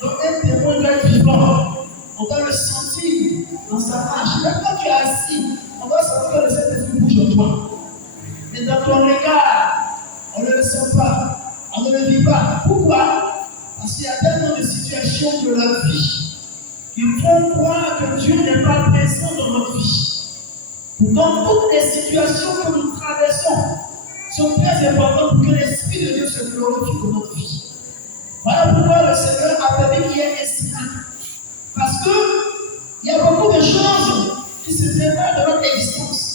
Donc un témoin doit être vivant. On doit le sentir dans sa marche. Même quand tu es assis, on doit sentir que le Saint-Esprit bouge en toi. Mais dans ton regard, on ne le sent pas. On ne le vit pas. Pourquoi? Parce qu'il y a tellement de situations de la vie qui font croire que Dieu n'est pas présent dans notre vie. Pourtant, toutes les situations que nous traversons sont très importantes pour que l'Esprit de Dieu se glorifie dans notre vie. Voilà pourquoi le Seigneur a permis qu'il y ait un signe. Parce qu'il y a beaucoup de choses qui se dévoilent dans notre existence.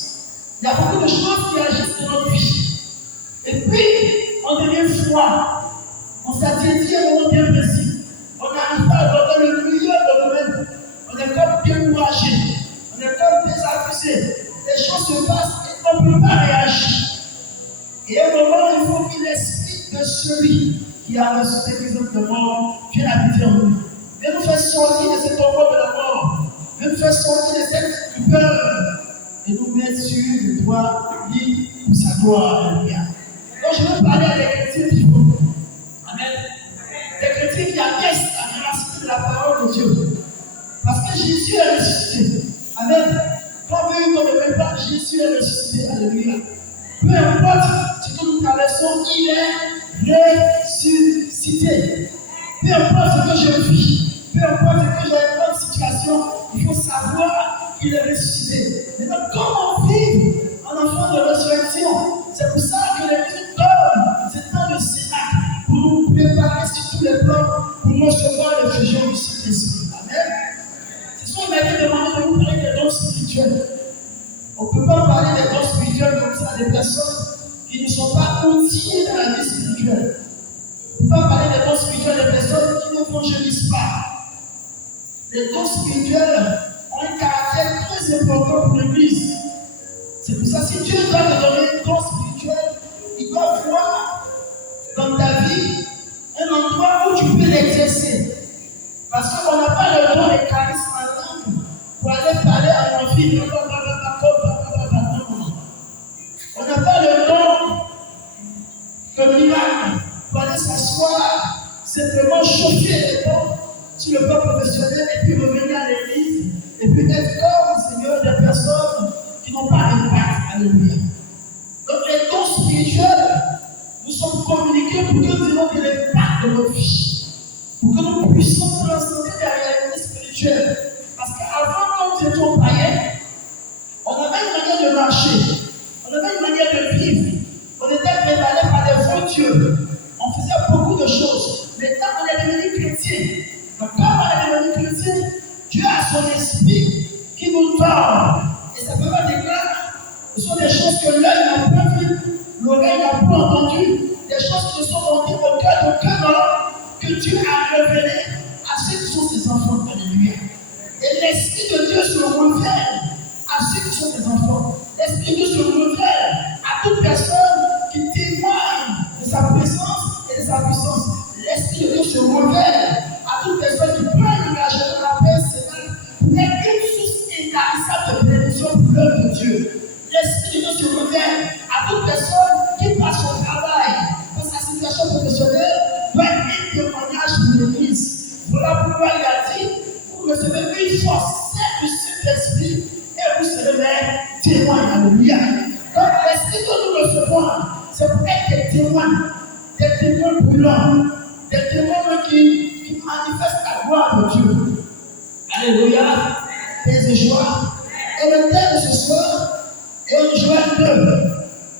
Il y a beaucoup de choses qui agissent dans notre vie. Et puis, on devient froid. On s'attendit à un moment bien précis. On n'arrive pas à aborder le milieu de domaine. On est comme découragé. On est comme désaccusé. Les choses se passent et on ne peut pas réagir. Et à un moment, il faut que l'esprit de celui qui a reçu les exemples de mort vienne habiter en nous. Viens nous faire sortir de cet endroit de la mort. Viens nous faire sortir de cette peur. Et nous mettre sur le droit libre pour sa gloire. Alléluia. Donc je veux parler à des chrétiens qui font. Amen. Des chrétiens qui attestent à la véracité de la parole de Dieu. Parce que Jésus est ressuscité. Amen. Quand on ne veut pas, Jésus est ressuscité. Alléluia. Peu importe ce que nous traversons, il est ressuscité. Peu importe ce que je vis, peu importe ce que j'ai comme situation, il faut savoir qu'il est ressuscité. Maintenant, comment vivre en enfant de résurrection? C'est pour ça que l'Église donne ce temps de Sénat pour nous préparer sur tous les plans pour recevoir le fusion du Saint-Esprit. Amen. C'est ce qu'on m'a dit demandé de vous parler des dons spirituels. On ne peut pas parler des dons spirituels comme ça à des personnes qui ne sont pas outillées dans la vie spirituelle. On ne peut pas parler des dons spirituels des personnes qui n'évangélisent pas. Les dons spirituels ont un caractère très important pour l'Église. C'est pour ça, si Dieu doit te donner un don spirituel, il doit voir dans ta vie un endroit où tu peux l'exercer. Parce qu'on n'a pas le don et charisme en langue pour aller parler à mon fils. On n'a pas le don de miracle pour aller s'asseoir, simplement chauffer les dons sur le plan professionnel et puis revenir à l'église et puis être comme Seigneur des personnes qui n'ont pas d'impact. Alléluia. Donc les dons spirituels nous sont communiqués pour que nous ayons de l'impact de notre vie. Pour que nous puissions transcender la réalité spirituelle. Parce qu'avant, quand nous étions païens, on avait une manière de marcher, on avait une manière de vivre, on était préparé par des faux dieux, on faisait beaucoup de choses. Maintenant, on est devenu chrétien. Donc, quand on est devenu chrétien, Dieu a son esprit qui nous tord. Et ça peut pas déclarer. Ce sont des choses que l'œil n'a pas vues, l'oreille n'a pas entendues, des choses qui se sont montées au cœur d'aucun homme que Dieu a révélé à ceux qui sont ses enfants. Alléluia. Et l'Esprit de Dieu se révèle à ceux qui sont ses enfants. L'Esprit de Dieu se révèle à toute personne qui témoigne de sa présence et de sa puissance. L'Esprit de Dieu se révèle à toute personne qui prend l'engagement de la paix, c'est une source intarissable de bénédiction pour l'œuvre de Dieu. L'Esprit de Dieu se révèle à toute personne qui passe son travail, dans sa situation professionnelle, doit être un témoignage pour l'Église. Voilà pourquoi il a dit, vous recevez une force, celle du Saint-Esprit, et vous serez mes témoins. Alléluia. Donc l'Esprit que nous recevons, c'est pour être des témoins brûlants, des témoins qui manifestent la gloire de Dieu. Alléluia. Paix et joie. Et le thème de ce soir est Joël 2,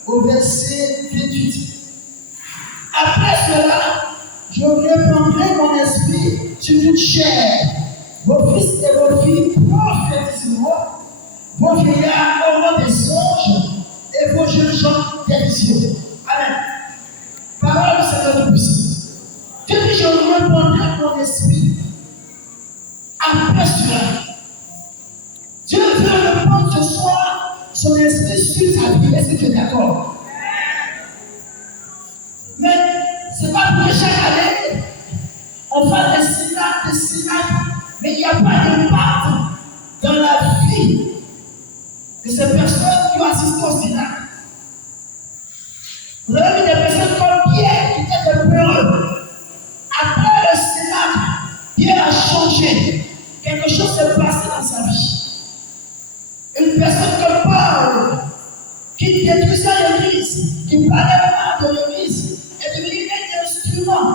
au verset 28. Après cela, je répandrai mon esprit sur toute chair. Vos fils et vos filles prophétiseront, vos vieillards auront des songes et vos jeunes gens des visions. Amen. Parole du Seigneur de puissance. Dieu dit, je répandrai mon esprit. Après cela, Dieu veut répandre ce soir son esprit sur ta vie. Est-ce que tu es d'accord? Mais ce n'est pas pour que chaque année, on fasse des syllabes, mais il n'y a pas d'impact dans la vie de ces personnes qui ont assisté au syllabes. Vous avez vu des personnes comme Pierre qui étaient des peureux. Après le syllabes, Pierre a changé. quelque chose s'est passé dans sa vie. Une personne comme Paul, qui détruisait l'église, qui parlait mal de l'église, est devenu un instrument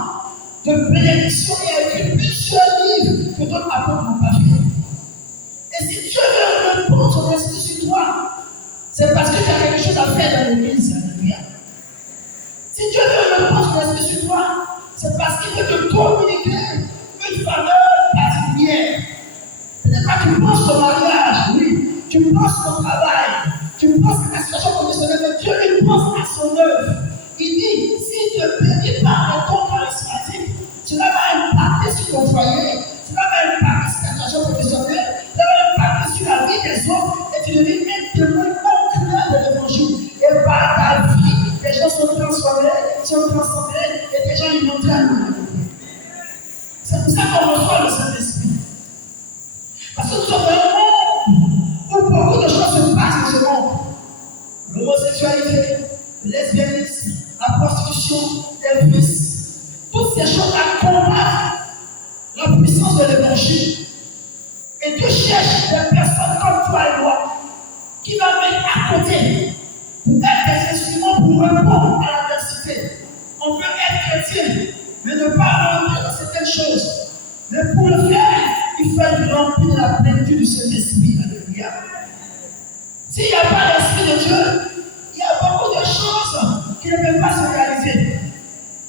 de bénédiction et a écrit plusieurs livres que d'autres apôtres n'ont pas fait. Et si Dieu veut répondre son esprit sur toi, c'est parce que tu as quelque chose à faire dans l'église. Alléluia. Si Dieu veut répondre son esprit sur toi, c'est parce qu'il veut te communiquer une valeur particulière. Peut-être pas tu penses au mariage, oui. Tu penses au travail. Tu penses à la situation professionnelle, mais Dieu il pense à son œuvre. Il dit, si tu ne bénis pas ton charismatique, cela va impacter sur ton foyer, cela va impacter sur ta situation professionnelle, cela va impacter sur la vie des autres, et tu deviens un témoin concret de l'évangile. Et par ta vie, les gens sont transformés, sont transcendés, et les gens ils montrent à nous. C'est pour ça qu'on reçoit le Saint-Esprit. Parce que nous sommes dans un monde où beaucoup de choses se passent dans ce monde. L'homosexualité, le lesbianisme, la prostitution, les vices, toutes ces choses combattent la puissance de l'évangile. Et Dieu cherche des personnes comme toi et moi qui vont mettre à côté pour être des instruments pour répondre à l'adversité. On peut être chrétien, mais ne pas rentrer dans certaines choses. Mais pour le faire, il faut être rempli de la plénitude du Saint-Esprit. Alléluia. S'il n'y a pas l'Esprit de Dieu, il y a beaucoup de choses qui ne peuvent pas se réaliser.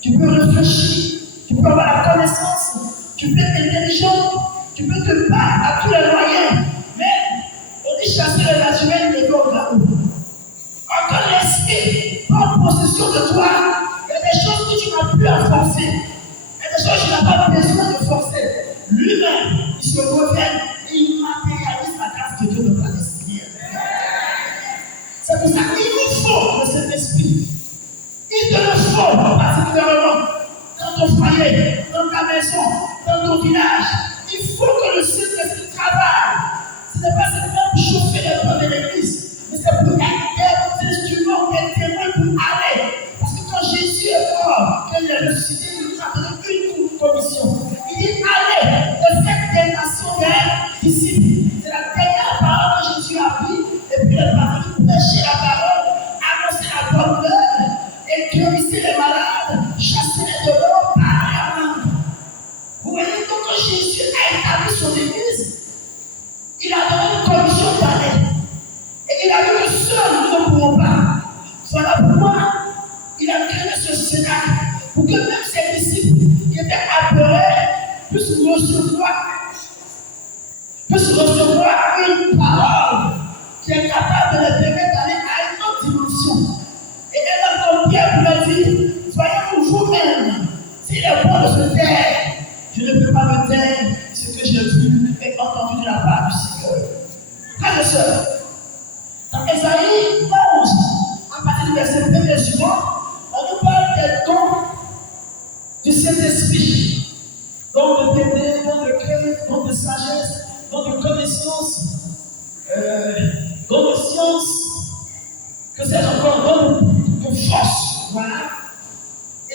Tu peux réfléchir, tu peux avoir la connaissance, tu peux être intelligent, tu peux te battre à tous les moyens. Mais on dit chasser le naturel, il est au là-haut. Quand l'Esprit prend possession de toi, il y a des choses que tu n'as plus à forcer. Il y a des choses que tu n'as pas besoin de forcer. Lui-même, il se révèle et il matérialise la grâce de Dieu dans ta destinée. C'est pour ça qu'il nous faut le Saint-Esprit. Il te le faut particulièrement dans ton foyer, dans ta maison, dans ton village. Il faut que le Saint-Esprit travaille. Ce n'est pas simplement pour chauffer les pommes de l'église, mais c'est pour être des instruments, des témoins pour aller. Parce que quand Jésus est mort, qu'il est ressuscité, il nous a donné une commission. Il dit allez et faites des nations des disciples. C'est la dernière parole que Jésus a dit. Et puis le parti prêcher la parole, annoncer la bonne nouvelle, et guérisser les malades, chasser les démons, parler à l'âme. Vous voyez, quand Jésus a établi son église, il a donné une commission d'aller. Et il a dit que seuls nous ne pourrons pas. Voilà pourquoi il a créé ce Sénat, pour que même ses disciples qui étaient appelés puissent recevoir une parole qui est capable de les permettre d'aller à une autre dimension. Et elle comme Pierre vous dit, soyez pour vous-même. S'il est bon de se taire, je ne peux pas me taire ce que j'ai vu et entendu de la part du Seigneur. Frères et sœurs, dans Ésaïe 11, à partir du verset 1 et suivant, on nous parle des dons du Saint-Esprit. Dons de bébé, dons de cœur, dons de sagesse, dons de connaissance, dons de science, que c'est encore dons de force. Voilà.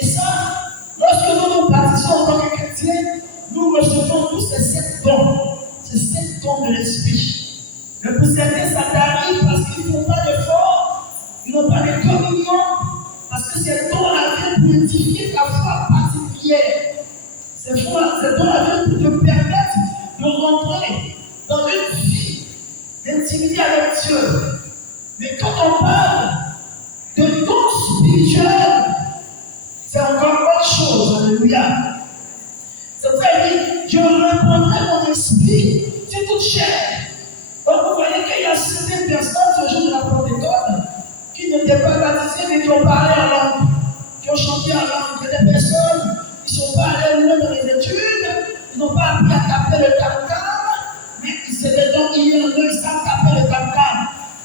Et ça, lorsque nous nous baptisons en tant que chrétiens, nous recevons tous ces 7 dons. Ces 7 dons de l'Esprit. Mais pour certains, ça t'arrive parce qu'ils ne font pas d'effort, ils n'ont pas de communion, parce que ces dons viennent pour édifier ta foi particulière. Ces dons viennent pour te permettre de rentrer dans une vie d'intimité avec Dieu. Mais quand on parle de dons spirituels, c'est encore autre chose. Alléluia. C'est vrai, je répondrai mon esprit sur toute chair. Donc vous voyez qu'il y a certaines personnes ce jour de la Pentecôte qui n'étaient pas baptisées mais qui ont parlé en langue, qui ont chanté en langue. Il y a des personnes qui ne sont pas allées loin dans les études, ils n'ont pas appris à taper le tam-tam, mais c'est des dons qui y en a, ils savent taper le tam-tam.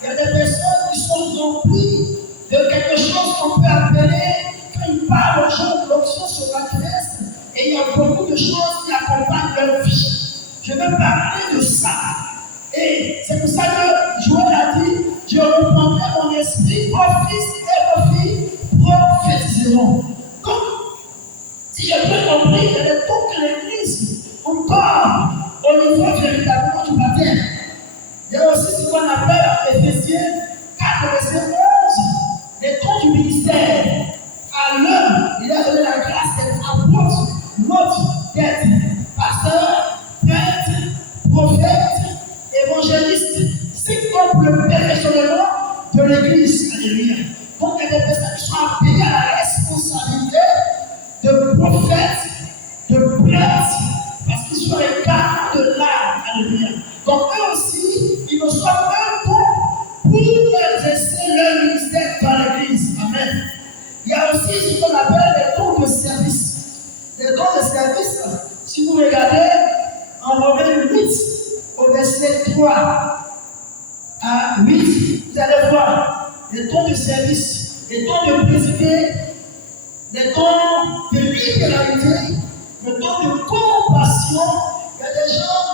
Il y a des personnes qui sont remplies de quelque chose qu'on peut appeler, quand ils parlent aux gens de l'option sur la Christ, et il y a beaucoup de choses qui accompagnent leur vie. Je veux parler de ça. Et c'est pour ça que Joël a dit, je reprendrai mon esprit, vos fils et vos filles prophétiseront. Donc, si j'ai bien compris, il y a des dons que l'Église, encore au niveau véritable, d'être pasteur, prêtre, prophète, évangéliste. C'est comme le perfectionnement de l'Église. Alléluia. Donc, il y a des personnes qui sont appelées à la responsabilité de prophètes, de prêtres, parce qu'ils sont les garants de l'âme. Alléluia. Donc, eux aussi, ils ne sont pas pour exercer leur ministère dans l'Église. Amen. Il y a aussi ce qu'on appelle les dons de service. Les dons de service, si vous regardez en Romains 8, au verset 3 à 8, vous allez voir les dons de service, les dons de présider, les dons de libéralité, le don de compassion. Il y a des gens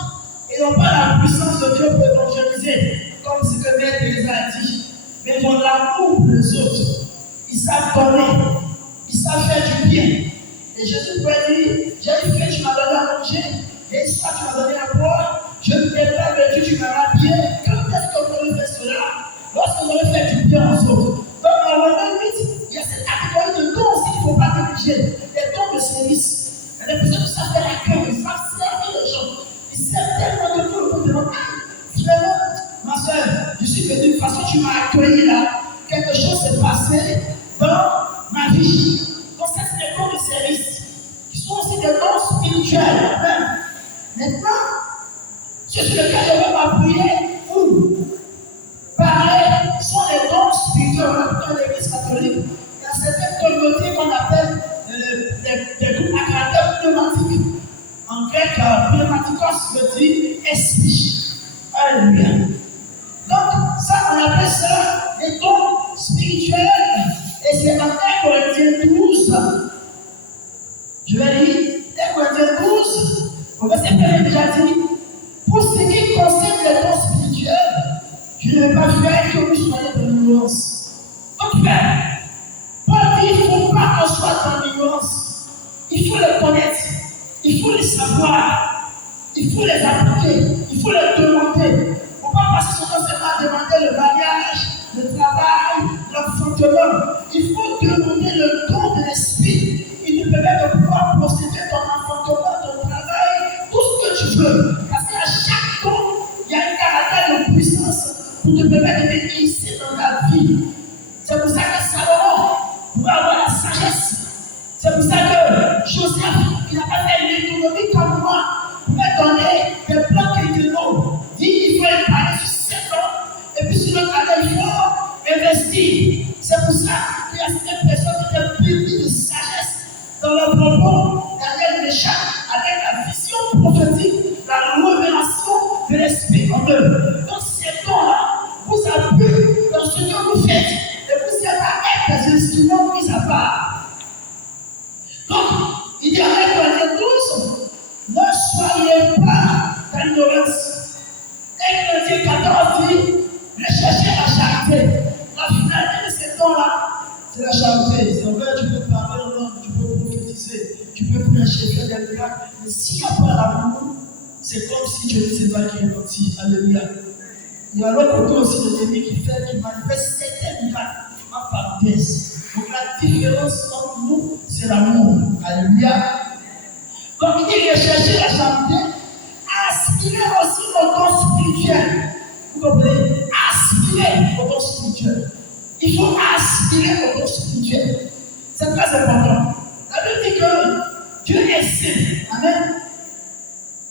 qui n'ont pas la puissance de Dieu pour évangéliser, comme ce que Mère Teresa a dit, mais ils ont l'amour pour les autres. Ils savent donner, ils savent faire du bien. Et Jésus peut dire, j'ai fait, tu m'as donné à manger, et une fois tu m'as donné à boire, je ne t'ai pas vécu, tu m'as habillé. Quand est-ce qu'on peut faire cela? Lorsqu'on veut faire du bien aux autres. Donc en Romains 8, il y a cette catégorie de dons aussi qu'il ne faut pas négliger. Les dons de service. Il y a des personnes qui savent faire la cœur, ils savent servir les gens. Ils savent tellement de tout le monde demande, vraiment, ma soeur, je suis venu de toute façon, tu m'as accueilli là. Quelque chose s'est passé dans ma vie. Donc ça, c'est des dons de service. Qui sont aussi des dons spirituels. Maintenant, ce sur lequel je vais m'appuyer pour parler sont les dons spirituels dans l'Église catholique. Il y a certaines communautés qu'on appelle des groupes à caractère pneumatique. En grec, pneumatikos veut dire esprit. Alléluia. Donc, ça, on appelle ça les dons spirituels. Et c'est en 1 Corinthiens 12. Je vais lire 1 Corinthiens 12. Au verset 1, déjà dit, pour ce qui concerne les dons spirituels, je ne vais pas faire que vous soyez dans l'ignorance. Donc, frère, Paul dit il ne faut pas qu'on soit dans l'ignorance. Il faut les connaître. Il faut les savoir. Il faut les appliquer. Il faut les demander. Il ne faut pas passer son temps seulement à demander le mariage, le travail, l'enfantement. Il faut demander le don de l'esprit. Il te permet de pouvoir posséder ton enfantement, ton travail, tout ce que tu veux. Parce qu'à chaque don, il y a un caractère de puissance pour te permettre de glisser dans ta vie. C'est pour ça que Salomon pouvait avoir la sagesse. C'est pour ça que Joseph, qui n'a pas fait l'économie comme moi, pouvait donner des plans quinquennaux. Dit il faut épargner sur 7 ans, et puis sur l'autre année, il faut investir. C'est pour ça qu'il y a certaines personnes qui étaient bénies de sagesse dans leur propos. Daniel Méchac, avec la vision prophétique, la révélation de l'esprit en eux. Donc ces dons-là vous appuient dans ce que vous faites, et vous êtes à être des instruments mis à part. Donc, il dit à 1 Corinthiens 12, ne soyez pas dans l'ignorance. 1 Corinthiens 14 dit, recherchez la charité. La finalité de ces dons-là, c'est la charité. C'est vrai, tu peux parler en langue, tu peux prophétiser, tu peux prêcher, faire des miracles. Mais s'il n'y a pas l'amour, c'est comme si Dieu ne s'est pas qui est parti. Alléluia. Il y a l'autre côté aussi de l'ennemi qui manifeste certains miracles en parenthèse. Donc la différence entre nous, c'est l'amour. Alléluia. Donc il dit rechercher la charité, aspirer aussi au don spirituel. Vous comprenez? Aspirer au don spirituel. Il faut aspirer au don spirituel. C'est très important. La Bible dit que Dieu est saint. Amen.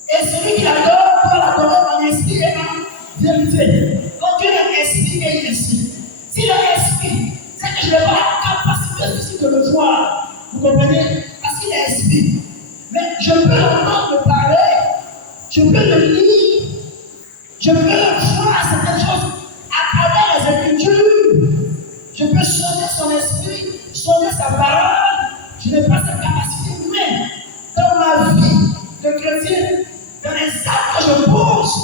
Et celui qui adore doit l'adorer en esprit et en vérité. Donc Dieu est esprit et il est saint. S'il est esprit, c'est que je n'ai pas la capacité physique de le voir. Vous comprenez? Parce qu'il est esprit. Mais je peux l'entendre parler, je peux le lire, je peux voir certaines choses à travers les Écritures. Je peux sonner son esprit, sonner sa parole. Je n'ai pas cette capacité, mais dans ma vie de chrétien, dans les actes que je pose,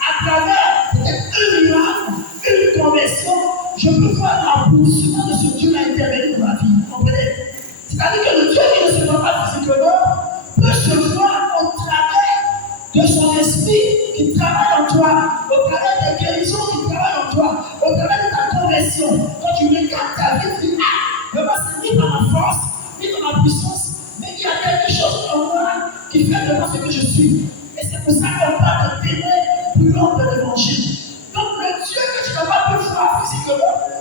à travers peut-être un miracle, une conversion, je peux voir l'aboutissement de ce Dieu qui a intervenu dans ma vie. Vous comprenez? C'est-à-dire que le Dieu qui ne se voit pas physiquement peut se voir au travers de son esprit qui travaille en toi, au travers des guérisons qui travaillent en toi, au travers de ta conversion. Quand tu regardes ta vie, tu dis, ah, mais moi, c'est ni par ma force, ni par ma puissance, mais il y a quelque chose en moi qui suis fait de moi ce que je suis. Et c'est pour ça qu'on parle de témoin plus long de l'évangile. Donc le Dieu que tu n'as pas pu voir physiquement,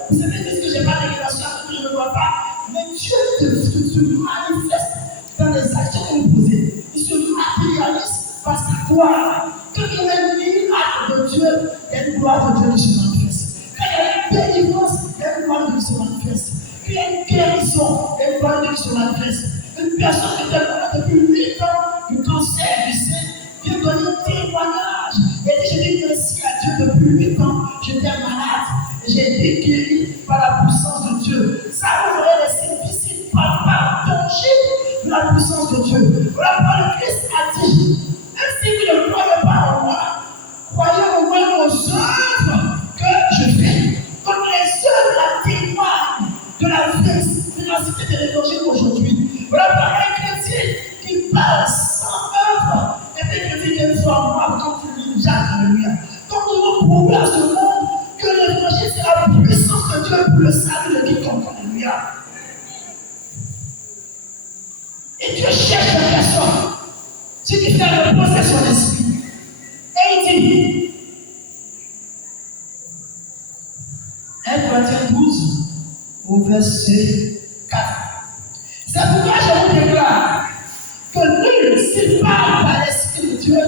vous savez ce que j'ai pas de relation que je ne vois pas, mais Dieu se manifeste dans les actions que vous posez. Il se matérialise par sa gloire. Quand il y a un miracle de Dieu, il y a une gloire de Dieu qui se manifeste. Quand il y a une délivrance, il y a une gloire de Dieu qui se manifeste. Quand il y a une guérison, il y a une gloire de Dieu qui se manifeste. Une personne qui était malade depuis 8 ans du cancer du sein vient donner un témoignage. Et dit, je dis merci à Dieu depuis 8 ans, j'étais malade. Et j'ai été guéri par la puissance de Dieu. Ça ouvrait les services par tangible de la puissance de Dieu. Voilà pourquoi le Christ a dit, même si vous ne croyez pas en moi, croyez au moins aux œuvres que je fais. Donc les œuvres la témoignent de la véracité de l'évangile aujourd'hui. Voilà pourquoi un chrétien qui parle sans œuvre est un chrétien qui est formable quand il lit Jacques, alléluia. Donc nous devons prouver à ce monde que l'évangile c'est la puissance de Dieu pour le salut de quiconque, alléluia. Et Dieu cherche la personne, ce qui fait reposer son esprit. Et il dit, 1 Corinthiens 12, au verset 4. C'est pourquoi je vous déclare que nul, s'il parle par l'Esprit de Dieu,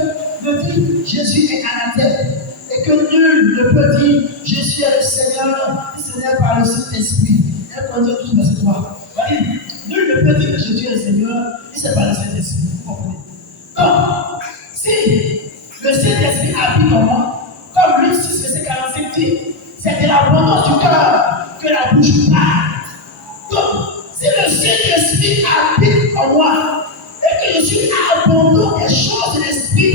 ne dit Jésus est anathème. Et que nul ne peut dire Jésus est le Seigneur, si ce n'est par le Saint-Esprit. 1 Corinthiens 12, verset 3. Nul ne peut dire que Jésus est le Seigneur, si ce n'est pas le Saint-Esprit. Vous comprenez? Donc, si le Saint-Esprit habite en moi, comme Luc 6, verset 45 dit, c'est de l'abondance du cœur que la bouche parle. Donc, si le Saint-Esprit habite en moi et que je suis abondant des choses de l'Esprit,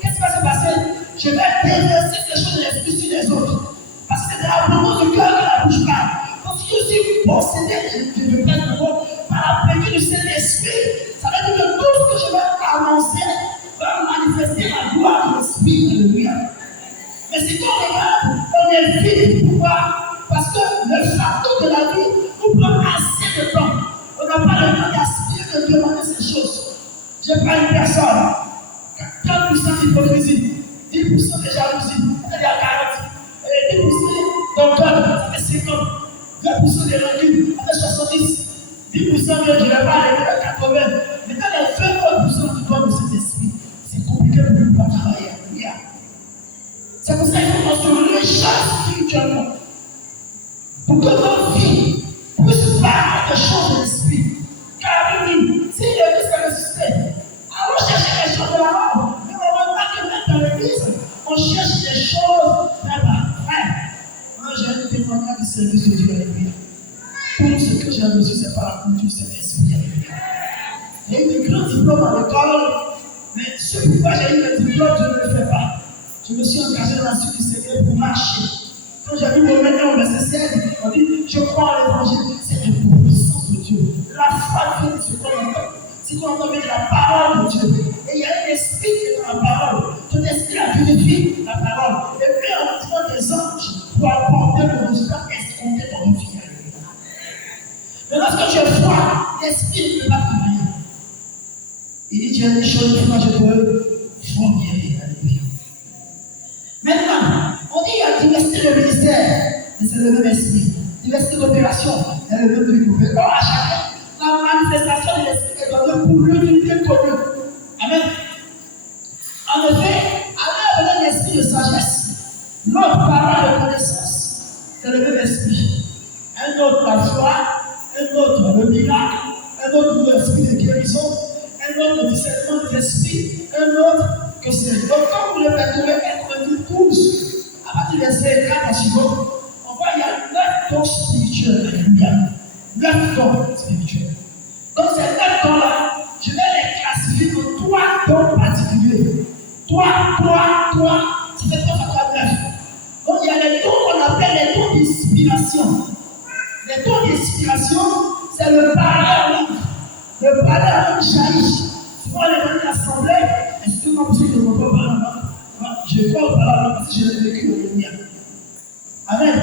qu'est-ce qui va se passer? Je vais déverser ces choses de l'Esprit sur les autres. Parce que c'est de l'abondance du cœur que la bouche parle. Donc, si je suis possédé de plein de mots par la plénitude du Saint-Esprit, ça veut dire que tout ce que je vais annoncer va manifester la gloire de l'Esprit. Alléluia. Mais si on regarde, on est vide. Pourquoi? Parce que le fardeau de la vie nous prend assez de temps. On n'a pas le temps d'aspirer, de demander ces choses. Je prends une personne, 40% d'hypocrisie, 10% de jalousie, elle est à 40, et 10% d'orgueil, ça fait 50, 20% de rancune, ça fait 70, 10% de je ne vais pas aller à 80. Mais quand les 20% du corps de cet esprit, c'est compliqué pour nous pas travailler. C'est pour ça qu'il faut construire les choses spirituellement. Pour que notre vie puisse parler des choses de l'esprit. Car la Bible dit, si l'église est ressuscité, allons chercher les choses de la mort. Mais on ne va pas que mettre dans l'église, on cherche des choses là-bas. Frère, moi j'ai un témoignage du service de Dieu à l'église. Tout ce que j'ai reçu, c'est par la conduite de cet esprit. J'ai eu des grands diplômes à l'école, mais ce pourquoi j'ai eu des diplômes, je ne le fais pas. Je me suis engagé dans la suite du Seigneur pour marcher. Quand j'ai vu mon maître au verset 16, on dit, je crois en l'évangile, c'est la puissance de Dieu. La foi vient de ce qu'on entend. C'est qu'on entend bien la parole de Dieu. Et il y a un esprit qui est dans la parole. Ton esprit a purifié la parole. Et puis en disant des anges pour apporter le résultat escompté dans nos vies. Mais lorsque je vois, l'esprit ne peut pas travailler. Il dit, tu as des choses que moi je peux formuler. Maintenant, on dit qu'il y a diversité de ministère, mais c'est le même esprit. Diversité d'opération, c'est le même truc. Or, à chacun, la manifestation de l'esprit est donnée pour l'unité commune. Amen. En effet, à l'heure de l'esprit de sagesse, l'autre parole de connaissance, c'est le même esprit. Un autre la foi, un autre le miracle, un autre l'esprit de guérison, un autre le discernement des esprits, un autre que c'est. Donc, quand vous le retrouvez être de tous, à partir du verset 4 à suivant, on voit qu'il y a 9 dons spirituels. Alléluia. 9 dons spirituels. Donc, ces 9 dons-là, je vais les classifier en 3 dons particuliers. 3, ça fait 3 à 9. Donc, il y a les dons qu'on appelle les dons d'inspiration. Les dons d'inspiration, c'est le parler en langue. Le parler en langue jaillit. Souvent, les gens de l'assemblée, excusez-moi pour ceux qui ne vont pas parler en langue. Je ne vais pas parler en langue parce que je l'ai vécu au mien. Amen.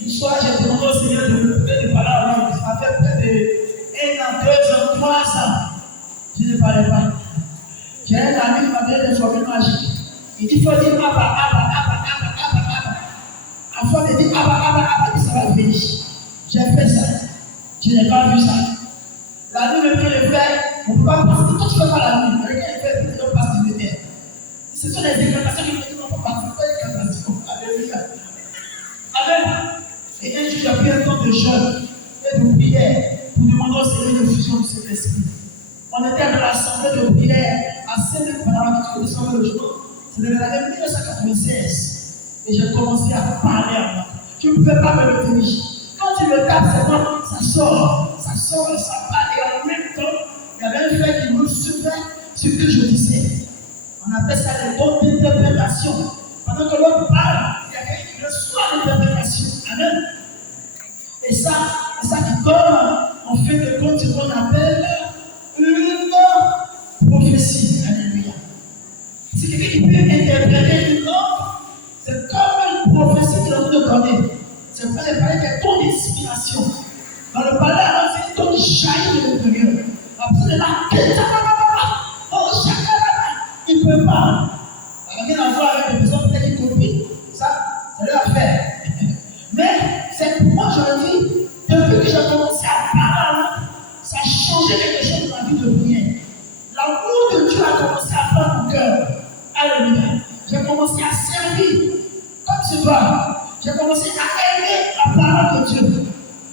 Une fois, j'ai demandé au Seigneur de me permettre de parler en langue. Ça fait près de 1 an, 2 ans, 3 ans. Je n'ai pas parlait pas. J'ai un ami qui m'a donné des formules magiques. Il dit il faut dire Abba. Avant de dire Abba, ça va venir. J'ai fait ça. Je n'ai pas vu ça. La nuit, le frère, on ne peut pas passer. Quand tu ne fais pas la nuit, avec les frères, tu ne passes du terre. Ce sont les incantations qui ne peuvent pas passer. Ce pas les incantations. Alléluia. Amen. Et un jour, j'ai pris un temps de jeûne et de prière pour demander au Seigneur une fusion de cet esprit. On était dans l'assemblée de prière à Saint-Luc, qui descend le jour. C'était dans l'année 1996. Et j'ai commencé à parler à moi. Tu ne pouvais pas me le tenir. Quand tu le tapes, c'est bon, ça sort et ça parle. Et en même temps, il y avait un frère qui me suivait ce que je disais. On appelle ça les dons d'interprétation. Pendant que l'autre parle, il y a quelqu'un qui reçoit l'interprétation. Amen. Et ça qui donne, en fait de compte, ce qu'on appelle une prophétie. Alléluia. C'est quelqu'un qui peut interpréter une langue. C'est comme une prophétie qu'il a de donner. C'est pas les palais des tons d'inspiration. Dans le palais, c'est un ton qui jaillit de l'intérieur. Après, là, oh, chacun, il ne peut pas. Ça n'a rien à voir avec les personnes peut-être qui copient. Ça leur affaire. Mais c'est pour moi, je le dis, depuis que j'ai commencé à parler, ça a changé quelque chose dans ma vie de prière. L'amour de Dieu a commencé à prendre mon cœur. Alléluia. J'ai commencé à servir comme ce doit. J'ai commencé à aimer la parole de Dieu.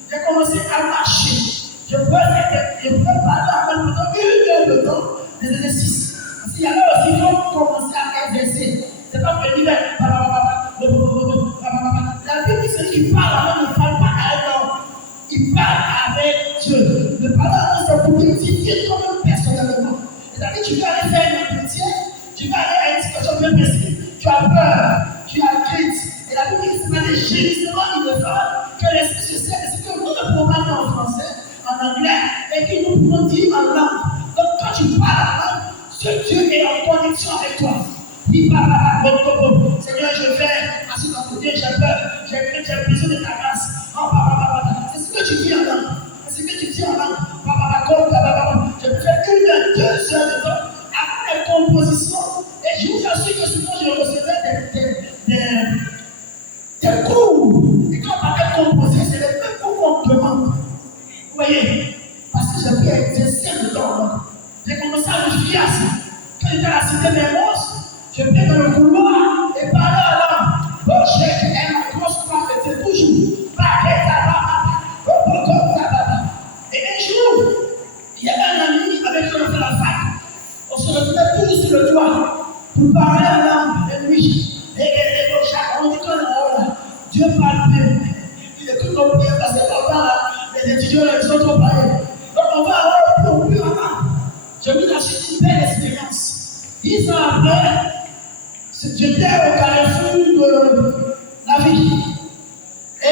J'ai commencé à marcher. Je pouvais parler en même temps, 1 heure de temps, des exercices. Parce qu'il y a là aussi, il faut commencer à exercer. C'est pas que l'hiver, la Bible dit celui qui parle, ne parle pas à un homme. Il parle avec Dieu. Le parler à un homme, c'est pour t'édifier toi-même personnellement. C'est-à-dire, tu vas aller faire un entretien, tu vas aller à une situation bien précise. Tu as peur, tu as crainte. Et la Bible dit que c'est pas des gémissements qui ne font que l'esprit se sert. C'est que nous ne pouvons pas dire en français, en anglais, et que nous pouvons dire en langue. Donc quand tu parles en langue, ce Dieu est en connexion avec toi. Dis pas, Seigneur, je vais à cet entretien, j'ai peur, j'ai besoin de ta grâce. C'est ce que tu dis en langue. C'est ce que tu dis en langue. Je peux faire 1 heure, 2 heures de temps après les compositions. Et je vous assure que souvent je recevais des cours. Et quand on parlait de composer, c'est les mêmes cours qu'on demande. Vous voyez? Parce que j'ai pu exercer le temps. J'ai commencé à me fier à ça. Quand j'étais à la cité des monstres, je venais dans le couloir et parlais à l'homme. Oh, j'ai une grosse part, c'était toujours. Et un jour, il y avait un ami avec qui on a fait la fac. On se retrouvait tous sur le toit pour parler à l'homme de nuit. Et on dit qu'on est en haut là. Dieu parle bien. Il écoute nos prières parce que pendant là, les étudiants ils sont trop parlés. Donc on va avoir plus avant. J'ai vu la suite une belle expérience. 10 ans après, j'étais au carrefour de la vie. Et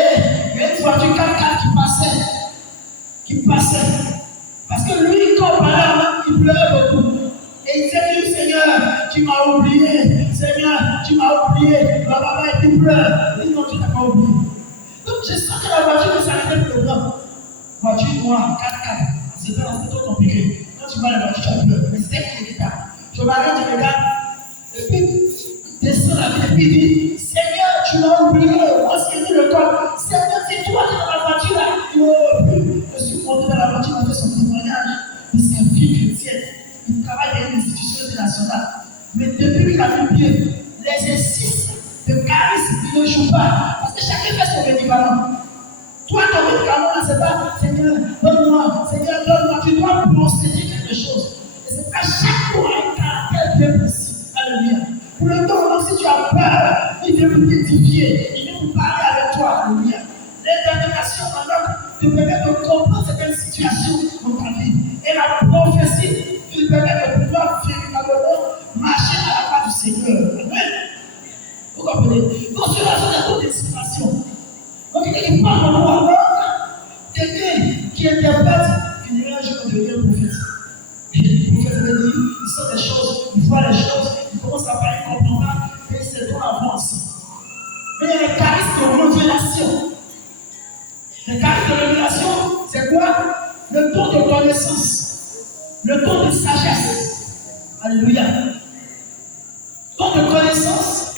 il y a une voiture 4x4 qui passait. Parce que lui, quand on parlait, il pleurait beaucoup. Et il disait, Seigneur, tu m'as oublié. Seigneur, tu m'as oublié. Papa, il pleure. Il dit, non, tu ne t'as pas oublié. Donc, je sens que la voiture ne s'arrêtait plus longtemps. Voiture noire, 4x4. C'était trop compliqué. Quand tu vois la voiture, tu as peur. Mais c'était qu'il était tard. Je m'arrête, je regarde. Et puis, descend la vie. Et puis, il dit, Seigneur, tu m'as oublié. Moi, ce qui dit le corps. Seigneur, c'est toi qui es dans la voiture là. Je suis monté dans la voiture, il a fait son témoignage de sa vie chrétienne. Il travaille dans une institution internationale. Mais depuis qu'il a vu bien l'exercice de charisme, il ne joue pas. Parce que chacun fait son médicament. Toi, ton médicament, là, c'est pas Seigneur, donne-moi, Seigneur, donne-moi. Tu dois procéder quelque chose. Et c'est pas chaque fois un caractère bien précis. Alléluia. Pour le temps, si tu as peur, il vient vous t'édifier. Il vient vous parler avec toi. Alléluia. L'interprétation, maintenant, te permet de comprendre certaines situations dans ta vie. Et la prophétie te permet de pouvoir véritablement marcher à la part du Seigneur. Amen. Vous comprenez? Donc, sur la zone de d'inspiration. Donc, quelqu'un qui parle en langue, quelqu'un qui interprète, qui dirait un jour on devient prophète. Et le prophète veut dire, il sent des choses, il voit les choses, il commence à parler, il comprend pas, et c'est ton avance. Mais il y a les charismes de révélation. Le charisme de révélation, c'est quoi? Le don de connaissance, le don de sagesse, Alléluia. Don de connaissance,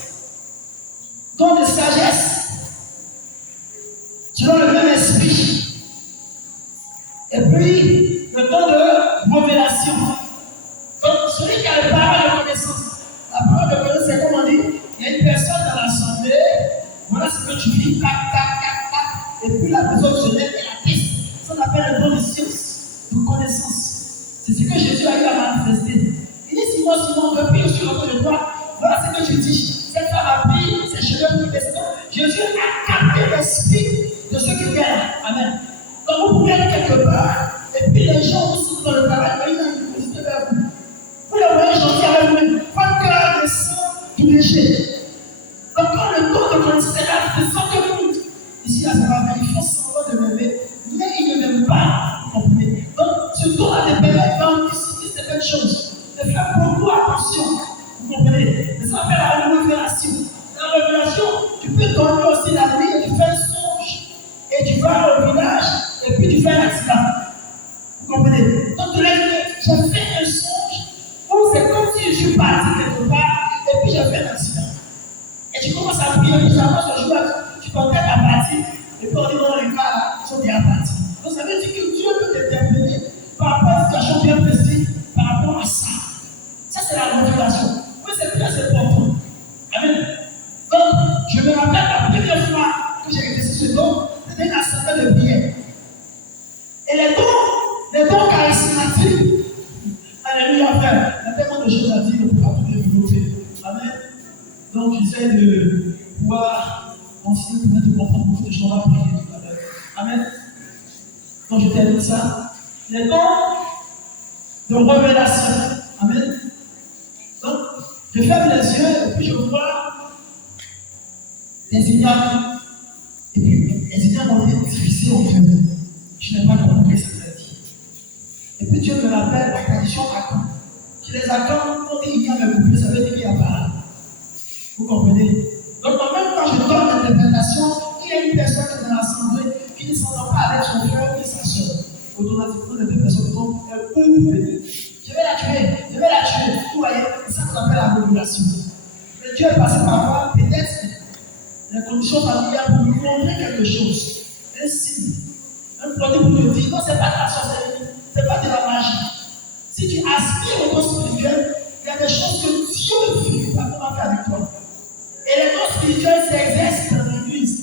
don de sagesse, selon le même esprit. Et puis, le don de révélation. Donc, celui qui a le parole de connaissance. La parole de connaissance, c'est comme on dit, il y a une personne dans l'assemblée, voilà ce que tu dis, tac, tac, tac, tac, et puis la personne se lève et la teste. Ça, on appelle le don de science, de connaissance. C'est ce que Jésus a eu à manifester. Il dit, Simon, Simon, depuis que je suis rentré de toi, voilà ce que tu dis. Cette femme a pris ses cheveux pour Jésus a capté l'esprit de ceux qui viennent. Amen. Donc vous pouvez aller quelque part, et puis les gens qui sont dans le travail, ils ont une curiosité vers vous. Vous les voyez gentil avec vous, votre cœur descend du léger. Donc quand le don de connaissance est là, il descend que vous. Ici, là, ça va, ils font semblant de m'aimer, mais ils ne m'aiment pas. Vous comprenez? Donc ce don a des permettre d'anticiper certaines choses, de faire beaucoup attention. Vous comprenez? C'est ça qu'on appelle la révélation. La révélation, tu peux donner aussi la vie et tu fais un songe. Et tu vas au village et puis tu fais un accident. Vous comprenez? Donc j'ai fait un songe où c'est comme si je suis parti quelque part et puis j'ai fait un accident. Et tu commences à prier, et puis avant ce jour, tu t'entends à partir et puis on dit dans les cas là, ils sont déjà partis. Donc ça veut dire que Dieu peut t'interpeller par rapport à une situation bien précise par rapport à ça. Ça c'est la révélation. Oui, c'est très important. Amen. Donc, je me rappelle la première fois que j'ai exercé ce don, c'était une assemblée de prière. Et les dons charismatiques, alléluia, frère, il y a tellement de choses à dire, on ne peut pas tout développer. Amen. Donc, j'essaie de pouvoir enseigner pour mettre comprendre beaucoup de choses, on va prier tout à l'heure. Amen. Donc, je termine ça. Les dons de révélation. Amen. Donc, je ferme les yeux et puis je vois des ignames. Et puis, les ignames ont été difficiles en Dieu. Je n'ai pas compris ce que ça dit. Et puis, Dieu me rappelle la condition Achan. Chez les Achan, on dit ignames et coupé, ça veut dire qu'il y a pas. Vous comprenez? Donc, même quand je donne l'interprétation, il y a une personne qui est dans l'assemblée qui ne s'entend pas avec son frère ou sa soeur. Automatiquement, les deux personnes vont venir. Je vais la tuer. Vous voyez, c'est ça qu'on appelle la révélation. Mais Dieu est passé par là, peut-être les conditions familiales pour nous montrer quelque chose. Un signe, un produit pour te dire, non, ce n'est pas de la sorcellerie, ce n'est pas de la magie. Si tu aspires au don spirituel, il y a des choses que Dieu ne va pas faire avec toi. Et les dons spirituels s'exercent dans l'église.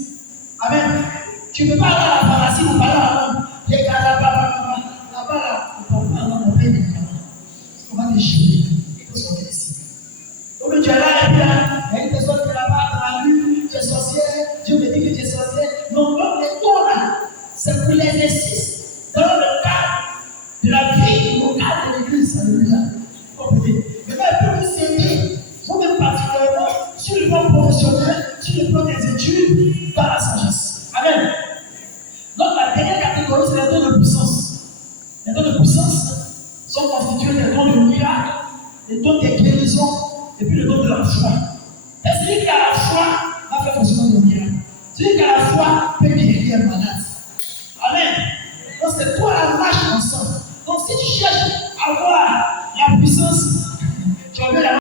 Amen. Tu ne peux pas aller à la pharmacie pour parler à l'homme. Regarde là-bas, on ne peut pas avoir mon père. On va te chier. Qu'est-ce qu'on fait ici? Donc tu es là et puis là, il y a une personne qui est là-bas dans la rue, tu es sorcière, Dieu me dit que tu es sorcière. Non, donc les dons là, c'est pour l'exercice dans le cadre de la vie locale de l'église. Alléluia. Vous comprenez? Mais là, il peut vous aider, vous-même particulièrement, sur le plan professionnel, sur le plan des études, dans la sagesse. Amen. Donc la dernière catégorie, c'est les dons de puissance. Les dons de puissance sont constitués des dons de miracles, des dons de guérison, et puis le don de la foi. Et celui qui a la foi va faire fonctionner le miracle. Celui qui a la foi